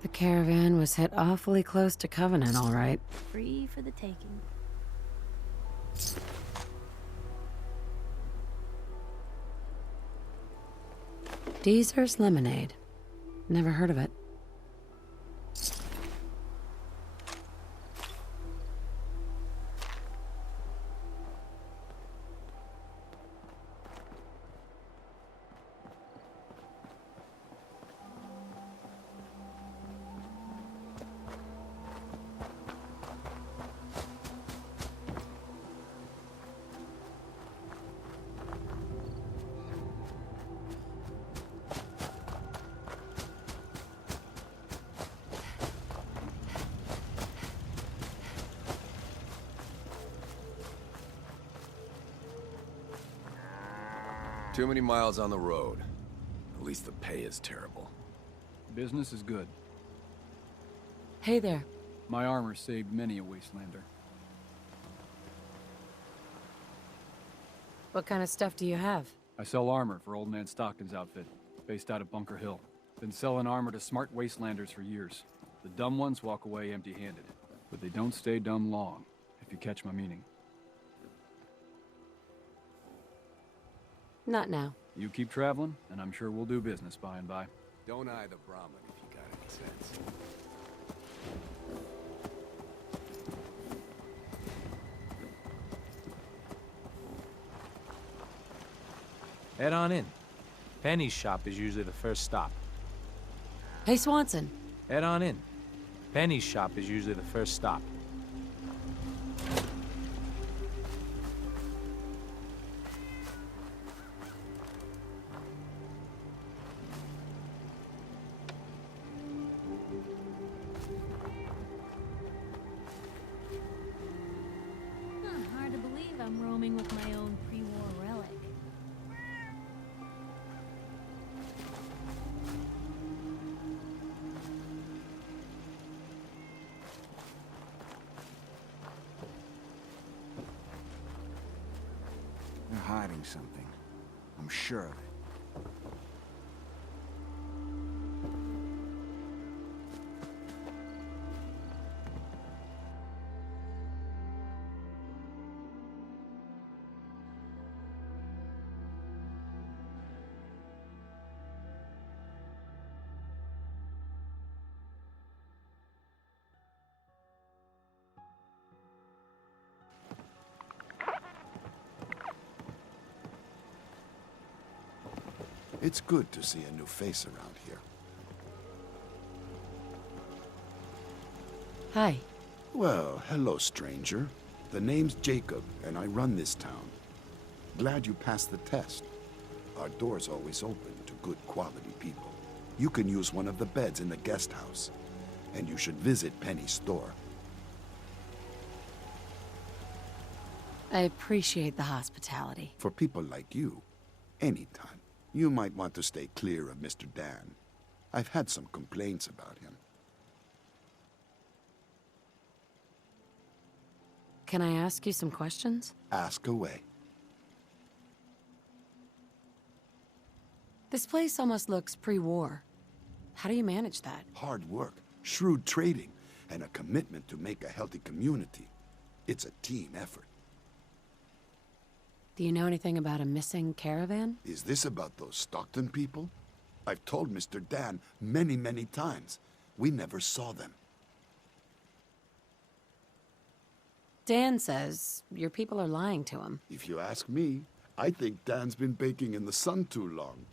The caravan was hit awfully close to Covenant, all right. Free for the taking. Deezer's Lemonade. Never heard of it. Too many miles on the road. At least the pay is terrible. Business is good. Hey there. My armor saved many a wastelander. What kind of stuff do you have? I sell armor for Old Man Stockton's outfit, based out of Bunker Hill. Been selling armor to smart wastelanders for years. The dumb ones walk away empty-handed, but they don't stay dumb long, if you catch my meaning. Not now. You keep traveling, and I'm sure we'll do business by and by. Don't eye the Brahmin if you got any sense. Head on in. Penny's shop is usually the first stop. Hey, Swanson. Head on in. Penny's shop is usually the first stop. Hard to believe I'm roaming with my own pre-war relic. They're hiding something. I'm sure of it. It's good to see a new face around here. Hi. Well, hello, stranger. The name's Jacob, and I run this town. Glad you passed the test. Our door's always open to good quality people. You can use one of the beds in the guest house, and you should visit Penny's store. I appreciate the hospitality. For people like you, anytime. You might want to stay clear of Mr. Dan. I've had some complaints about him. Can I ask you some questions? Ask away. This place almost looks pre-war. How do you manage that? Hard work, shrewd trading, and a commitment to make a healthy community. It's a team effort. Do you know anything about a missing caravan? Is this about those Stockton people? I've told Mr. Dan many, many times. We never saw them. Dan says your people are lying to him. If you ask me, I think Dan's been baking in the sun too long.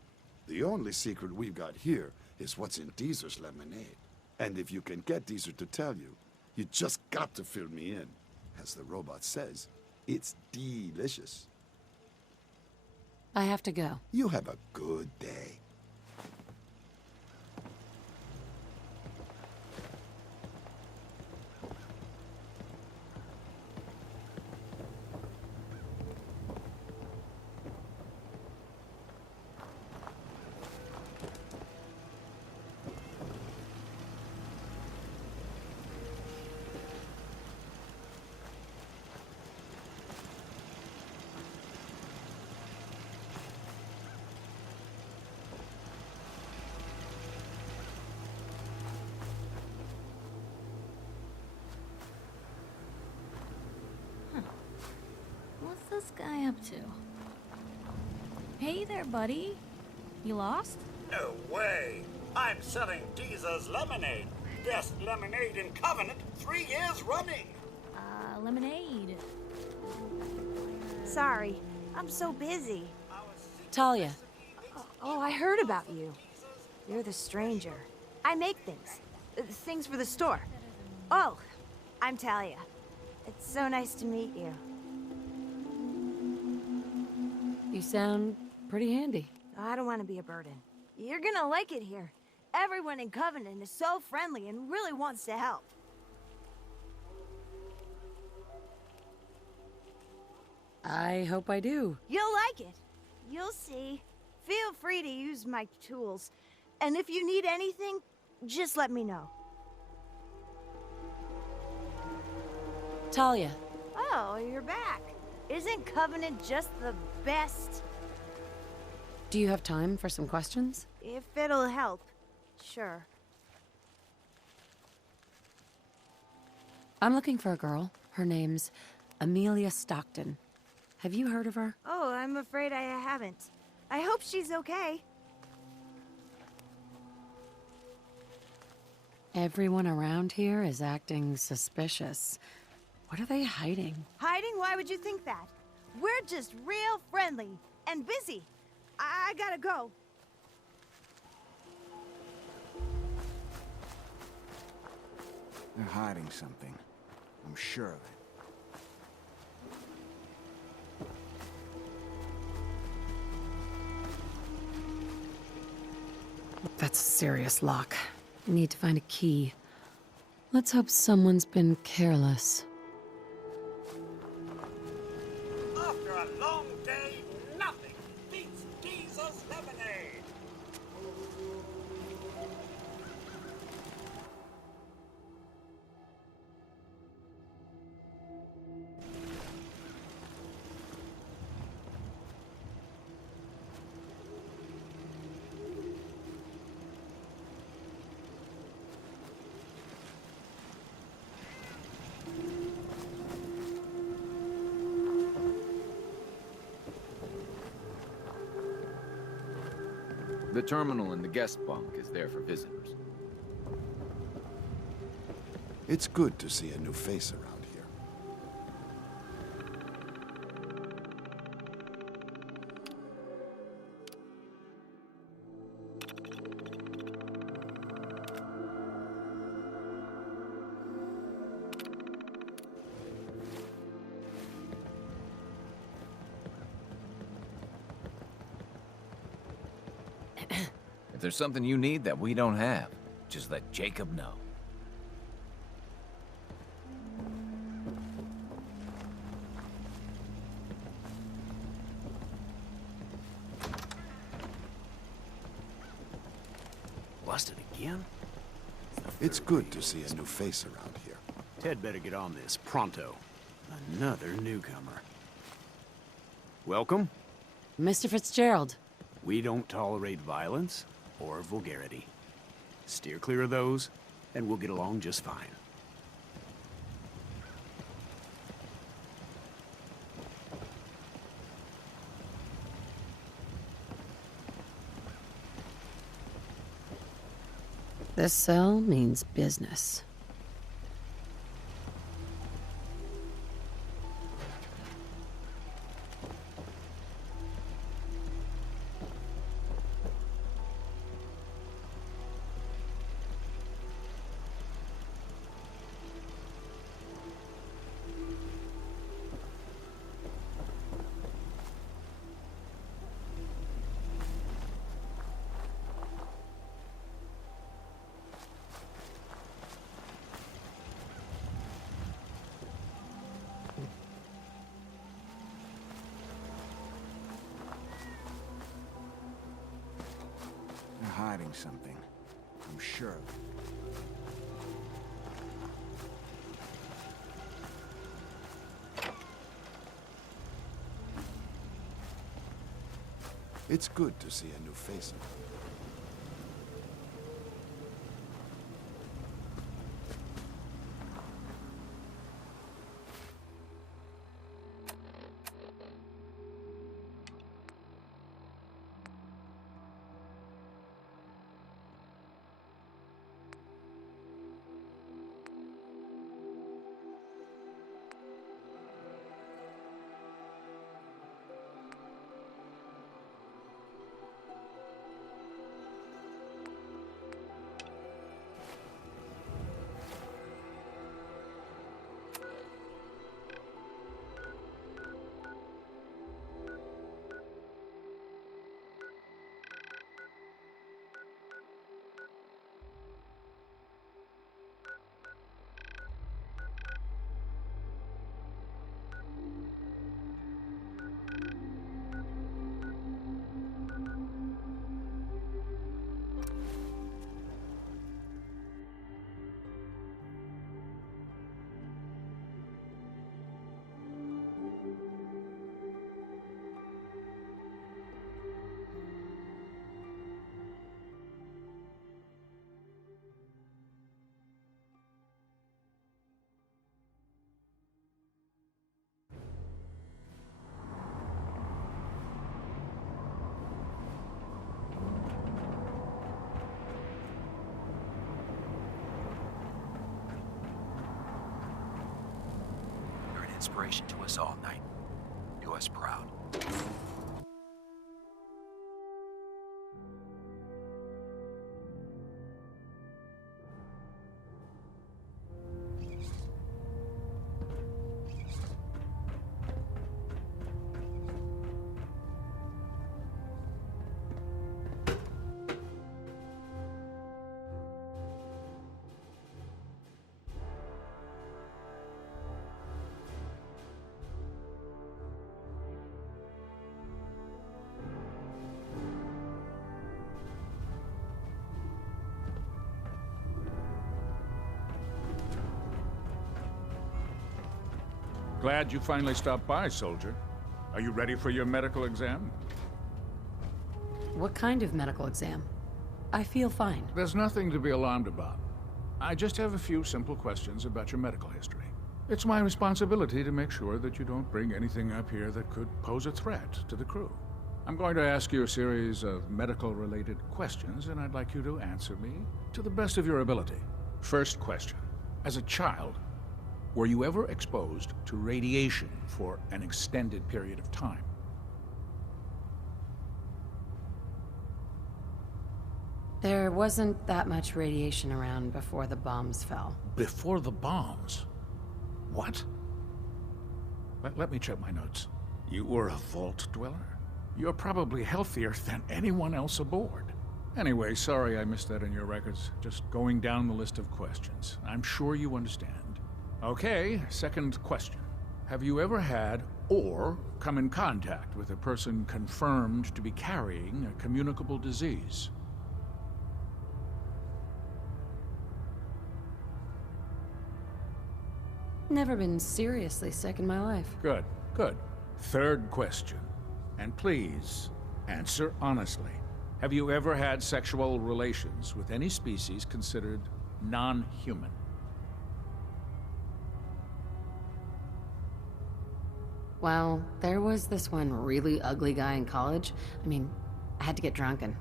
The only secret we've got here is what's in Deezer's lemonade. And if you can get Deezer to tell you, you just got to fill me in. As the robot says, it's delicious. I have to go. You have a good day. guy up to? Hey there, buddy. You lost? No way! I'm selling Deezer's lemonade. Best lemonade in Covenant 3 years running. Lemonade. Sorry, I'm so busy. Talia, Oh, I heard about you. You're the stranger. I make things. Things for the store. Oh, I'm Talia. It's so nice to meet you. you sound pretty handy. I don't want to be a burden. You're gonna like it here. Everyone in Covenant is so friendly and really wants to help. I hope I do. You'll like it. You'll see. Feel free to use my tools. And if you need anything, just let me know. Talia, Oh, you're back. Isn't Covenant just the best? do you have time for some questions? If it'll help, sure. I'm looking for a girl. Her name's Amelia Stockton. Have you heard of her? Oh, I'm afraid I haven't. I hope she's okay. Everyone around here is acting suspicious. What are they hiding? Hiding? Why would you think that? We're just real friendly and busy. I gotta go. They're hiding something. I'm sure of it. That's a serious lock. Need to find a key. Let's hope someone's been careless. After a long day, nothing beats Deezer's lemonade. The terminal in the guest bunk is there for visitors. It's good to see a new face around here. If there's something you need that we don't have, just let Jacob know. Busted again? It's good to see a new face around here. Ted better get on this, pronto. Another newcomer. Welcome. Mr. Fitzgerald. We don't tolerate violence or vulgarity. Steer clear of those, and we'll get along just fine. This cell means business. They're hiding something. I'm sure of it. It's good to see a new face around here. inspiration to us all, Knight. Do us proud. Glad you finally stopped by, soldier. Are you ready for your medical exam? What kind of medical exam? I feel fine. There's nothing to be alarmed about. I just have a few simple questions about your medical history. It's my responsibility to make sure that you don't bring anything up here that could pose a threat to the crew. I'm going to ask you a series of medical-related questions, and I'd like you to answer me to the best of your ability. First question. As a child, were you ever exposed to radiation for an extended period of time? There wasn't that much radiation around before the bombs fell. Before the bombs? What? Let me check my notes. You were a vault dweller? You're probably healthier than anyone else aboard. Anyway, sorry I missed that in your records. Just going down the list of questions. I'm sure you understand. Okay, second question. Have you ever had or come in contact with a person confirmed to be carrying a communicable disease? Never been seriously sick in my life. Good, good. Third question. And please, answer honestly. Have you ever had sexual relations with any species considered non-human? Well, there was this one really ugly guy in college. I mean, I had to get drunk and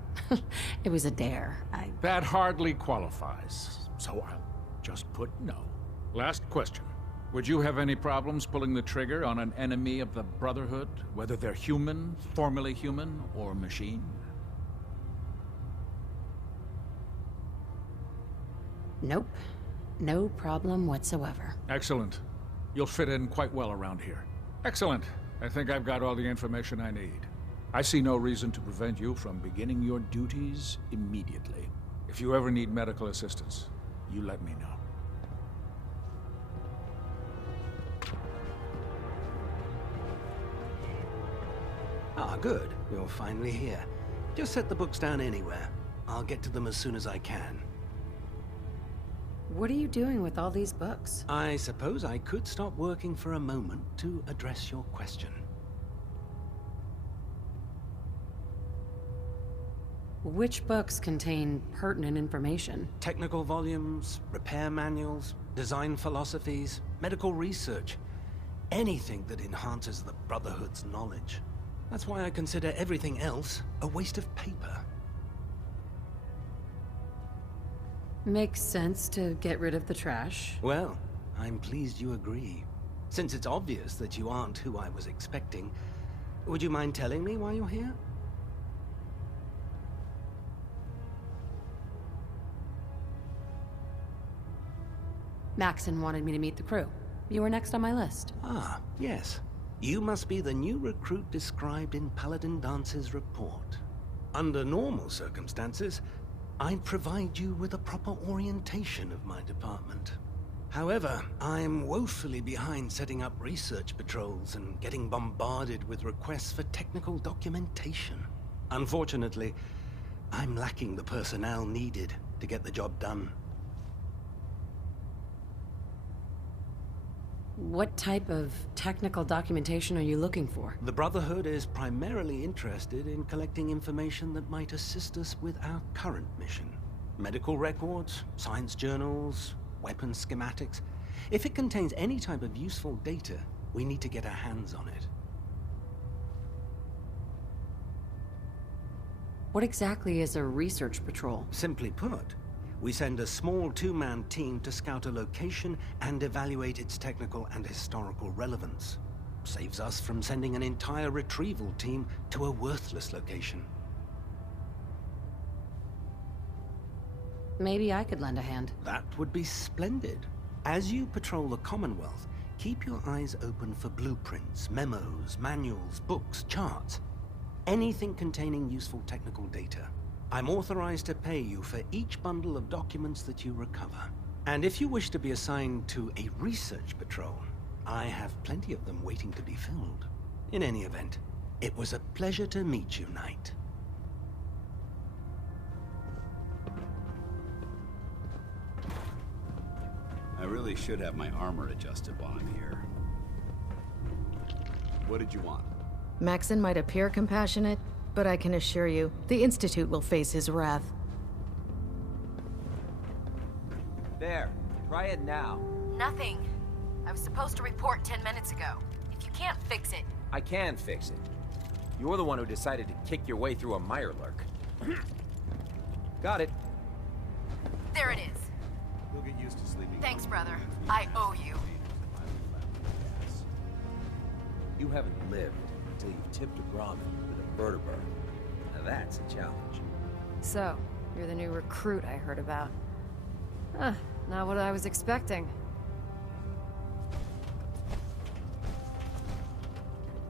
it was a dare. That hardly qualifies, so I'll just put no. Last question. Would you have any problems pulling the trigger on an enemy of the Brotherhood, whether they're human, formerly human, or machine? Nope. No problem whatsoever. Excellent. You'll fit in quite well around here. Excellent. I think I've got all the information I need. I see no reason to prevent you from beginning your duties immediately. If you ever need medical assistance, you let me know. Ah, good. You're finally here. Just set the books down anywhere. I'll get to them as soon as I can. What are you doing with all these books? I suppose I could stop working for a moment to address your question. Which books contain pertinent information? Technical volumes, repair manuals, design philosophies, medical research. Anything that enhances the Brotherhood's knowledge. That's why I consider everything else a waste of paper. Makes sense to get rid of the trash. Well, I'm pleased you agree. Since it's obvious that you aren't who I was expecting, would you mind telling me why you're here? Maxon wanted me to meet the crew. You were next on my list. Ah, yes. You must be the new recruit described in Paladin Dance's report. Under normal circumstances, I'd provide you with a proper orientation of my department. However, I'm woefully behind setting up research patrols and getting bombarded with requests for technical documentation. Unfortunately, I'm lacking the personnel needed to get the job done. What type of technical documentation are you looking for? The Brotherhood is primarily interested in collecting information that might assist us with our current mission. Medical records, science journals, weapons schematics. If it contains any type of useful data, we need to get our hands on it. What exactly is a research patrol? Simply put, we send a small two-man team to scout a location and evaluate its technical and historical relevance. Saves us from sending an entire retrieval team to a worthless location. Maybe I could lend a hand. That would be splendid. As you patrol the Commonwealth, keep your eyes open for blueprints, memos, manuals, books, charts. Anything containing useful technical data. I'm authorized to pay you for each bundle of documents that you recover. And if you wish to be assigned to a research patrol, I have plenty of them waiting to be filled. In any event, it was a pleasure to meet you, Knight. I really should have my armor adjusted while I'm here. What did you want? Maxon might appear compassionate, but I can assure you, the Institute will face his wrath. There. Try it now. Nothing. I was supposed to report 10 minutes ago. If you can't fix it... I can fix it. You're the one who decided to kick your way through a Mirelurk. Got it. There it is. You'll get used to sleeping. Thanks, brother. I owe you. You haven't lived until you've tipped a Brahmin with a vertebra. Now that's a challenge. So, you're the new recruit I heard about. Huh, not what I was expecting.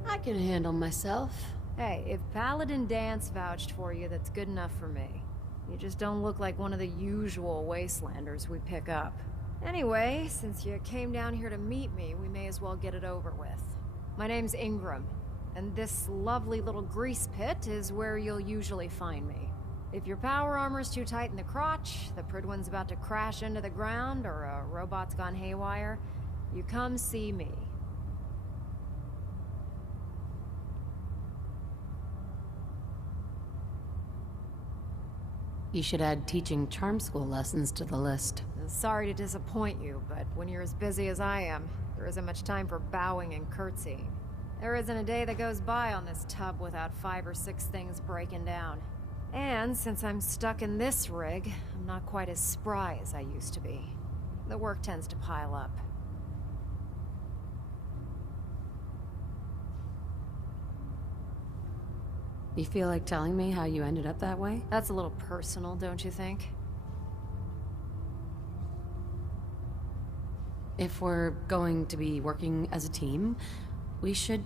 I can handle myself. Hey, if Paladin Danse vouched for you, that's good enough for me. You just don't look like one of the usual Wastelanders we pick up. Anyway, since you came down here to meet me, we may as well get it over with. My name's Ingram, and this lovely little grease pit is where you'll usually find me. If your power armor's too tight in the crotch, the Pridwen's about to crash into the ground, or a robot's gone haywire, you come see me. You should add teaching charm school lessons to the list. Sorry to disappoint you, but when you're as busy as I am, there isn't much time for bowing and curtsying. There isn't a day that goes by on this tub without 5 or 6 things breaking down. And since I'm stuck in this rig, I'm not quite as spry as I used to be. The work tends to pile up. You feel like telling me how you ended up that way? That's a little personal, don't you think? If we're going to be working as a team, we should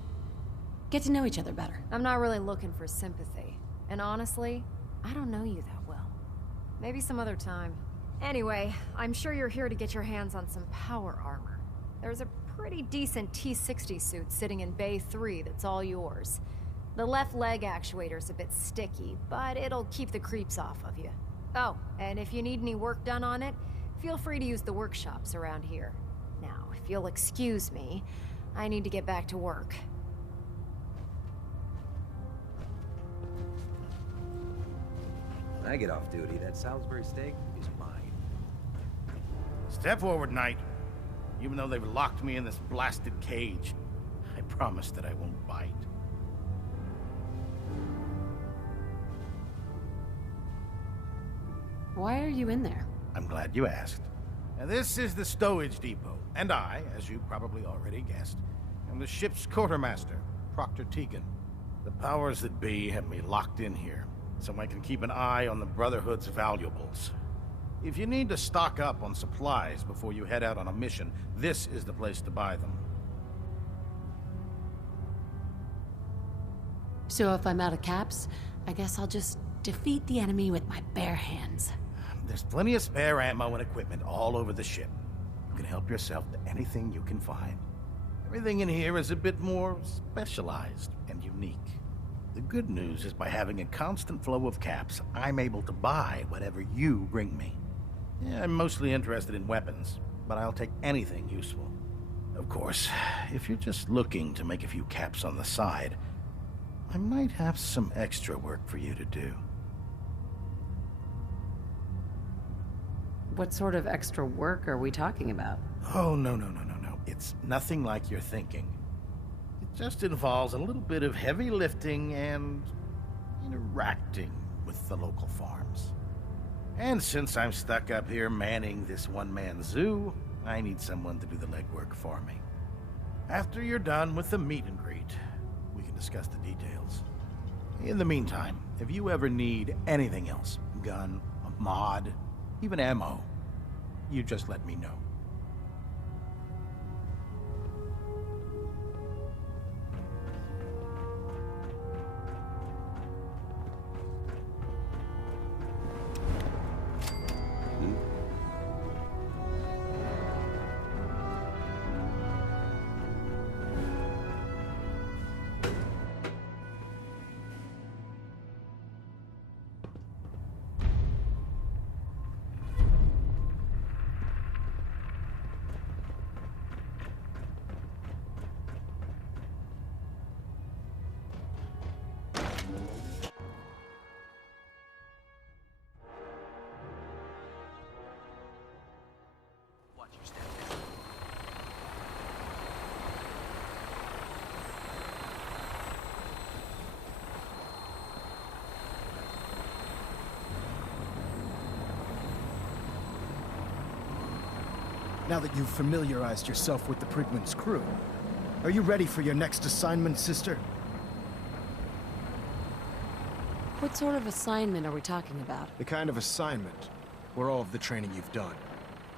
get to know each other better. I'm not really looking for sympathy. And honestly, I don't know you that well. Maybe some other time. Anyway, I'm sure you're here to get your hands on some power armor. There's a pretty decent T-60 suit sitting in Bay 3 that's all yours. The left leg actuator's a bit sticky, but it'll keep the creeps off of you. Oh, and if you need any work done on it, feel free to use the workshops around here. Now, if you'll excuse me, I need to get back to work. When I get off duty, that Salisbury steak is mine. Step forward, Knight. Even though they've locked me in this blasted cage, I promise that I won't bite. Why are you in there? I'm glad you asked. Now, this is the stowage depot, and I, as you probably already guessed, am the ship's quartermaster, Proctor Tegan. The powers that be have me locked in here, so I can keep an eye on the Brotherhood's valuables. If you need to stock up on supplies before you head out on a mission, this is the place to buy them. So if I'm out of caps, I guess I'll just defeat the enemy with my bare hands. There's plenty of spare ammo and equipment all over the ship. You can help yourself to anything you can find. Everything in here is a bit more specialized and unique. The good news is by having a constant flow of caps, I'm able to buy whatever you bring me. Yeah, I'm mostly interested in weapons, but I'll take anything useful. Of course, if you're just looking to make a few caps on the side, I might have some extra work for you to do. What sort of extra work are we talking about? Oh, no. It's nothing like you're thinking. It just involves a little bit of heavy lifting and interacting with the local farms. And since I'm stuck up here manning this one-man zoo, I need someone to do the legwork for me. After you're done with the meet and greet, we can discuss the details. In the meantime, if you ever need anything else, gun, a mod, even ammo, you just let me know. Now that you've familiarized yourself with the Prigman's crew, are you ready for your next assignment, sister? What sort of assignment are we talking about? The kind of assignment where all of the training you've done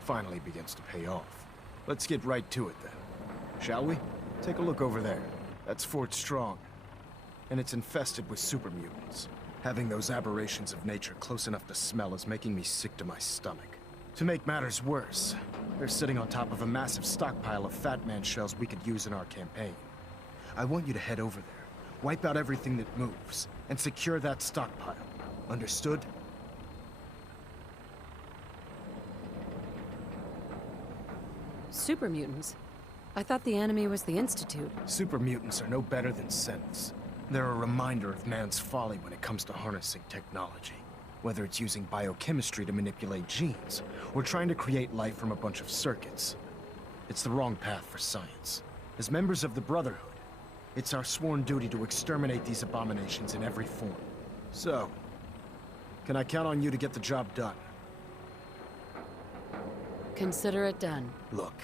finally begins to pay off. Let's get right to it then, shall we? Take a look over there. That's Fort Strong. And it's infested with super mutants. Having those aberrations of nature close enough to smell is making me sick to my stomach. To make matters worse, they're sitting on top of a massive stockpile of Fat Man shells we could use in our campaign. I want you to head over there, wipe out everything that moves, and secure that stockpile. Understood? Super mutants? I thought the enemy was the Institute. Super mutants are no better than synths. They're a reminder of man's folly when it comes to harnessing technology. Whether it's using biochemistry to manipulate genes, or trying to create life from a bunch of circuits. It's the wrong path for science. As members of the Brotherhood, it's our sworn duty to exterminate these abominations in every form. So, can I count on you to get the job done? Consider it done. Look,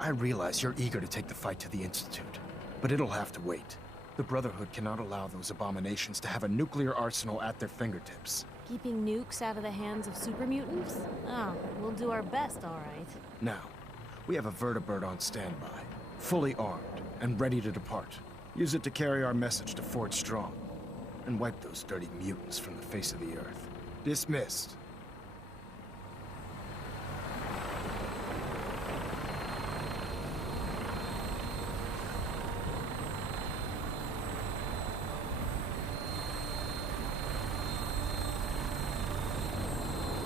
I realize you're eager to take the fight to the Institute, but it'll have to wait. The Brotherhood cannot allow those abominations to have a nuclear arsenal at their fingertips. Keeping nukes out of the hands of super mutants? Oh, we'll do our best, all right. Now, we have a vertibird on standby, fully armed and ready to depart. Use it to carry our message to Fort Strong, and wipe those dirty mutants from the face of the earth. Dismissed.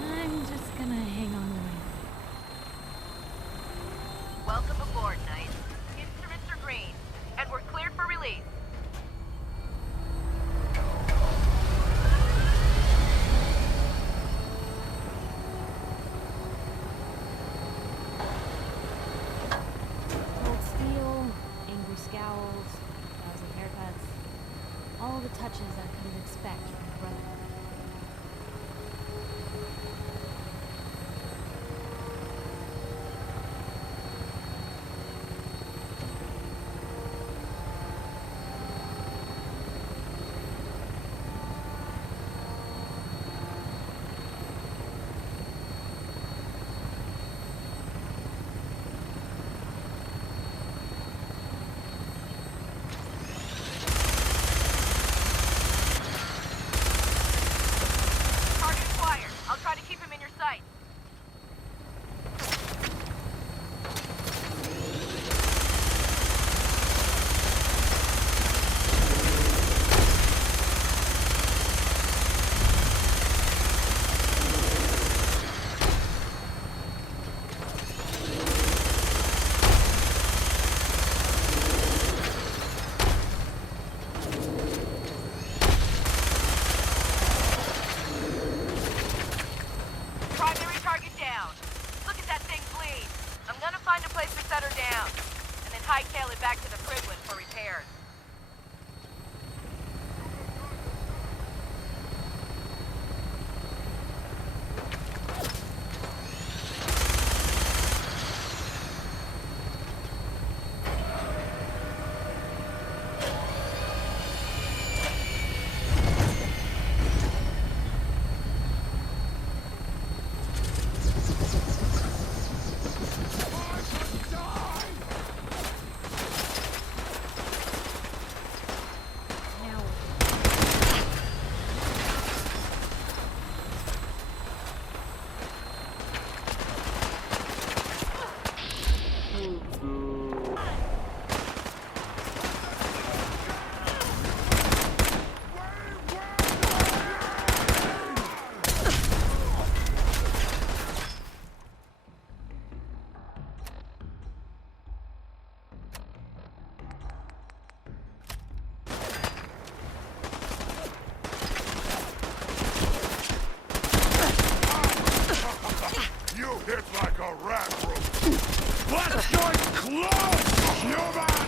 I'm just gonna hang on to my... Welcome aboard, Knight. Instruments are green, and we're cleared for release. Cold steel, angry scowls, thousand haircuts. All the touches I couldn't expect from the Brotherhood. Target acquired. I'll try to keep him in your sight. Primary target down. Look at that thing bleed. I'm gonna find a place to set her down, and then hightail it back to the Prigman for repairs. Let's go close, human!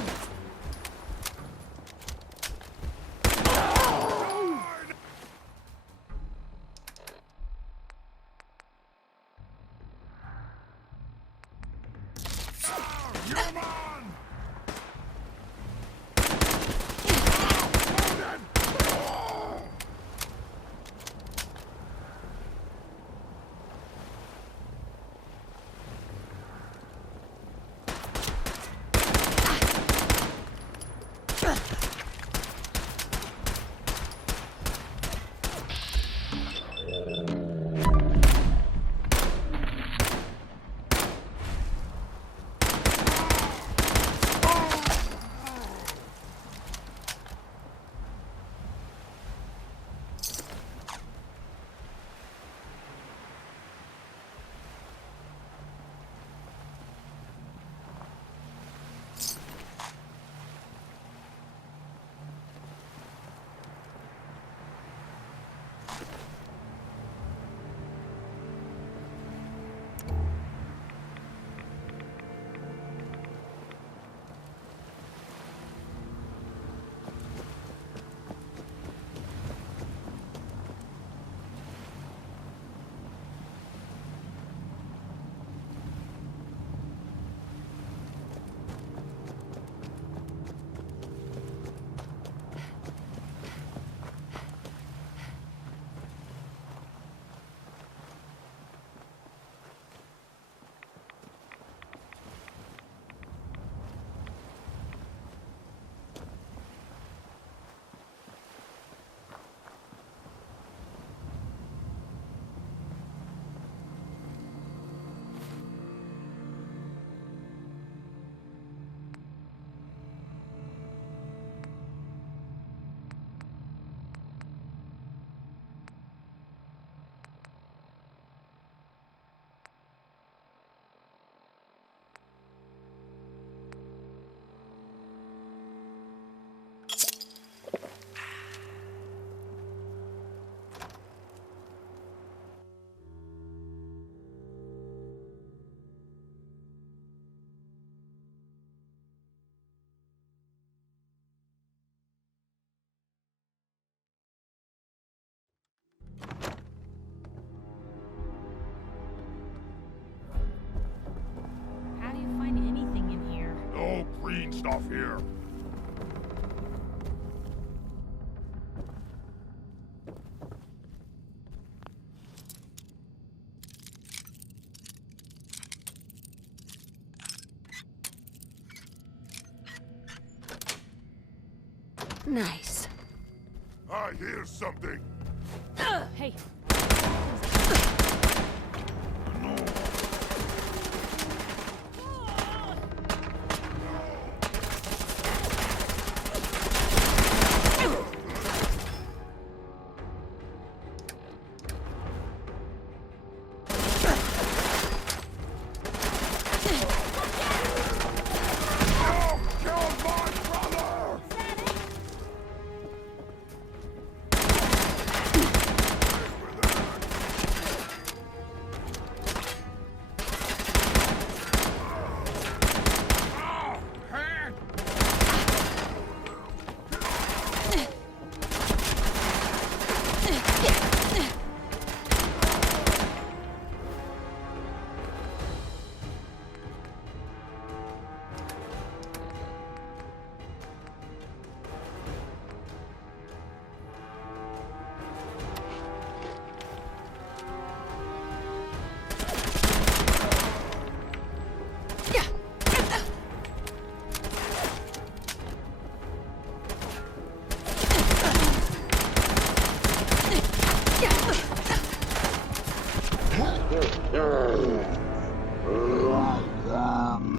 How do you find anything in here? No green stuff here. Nice. I hear something. Hey.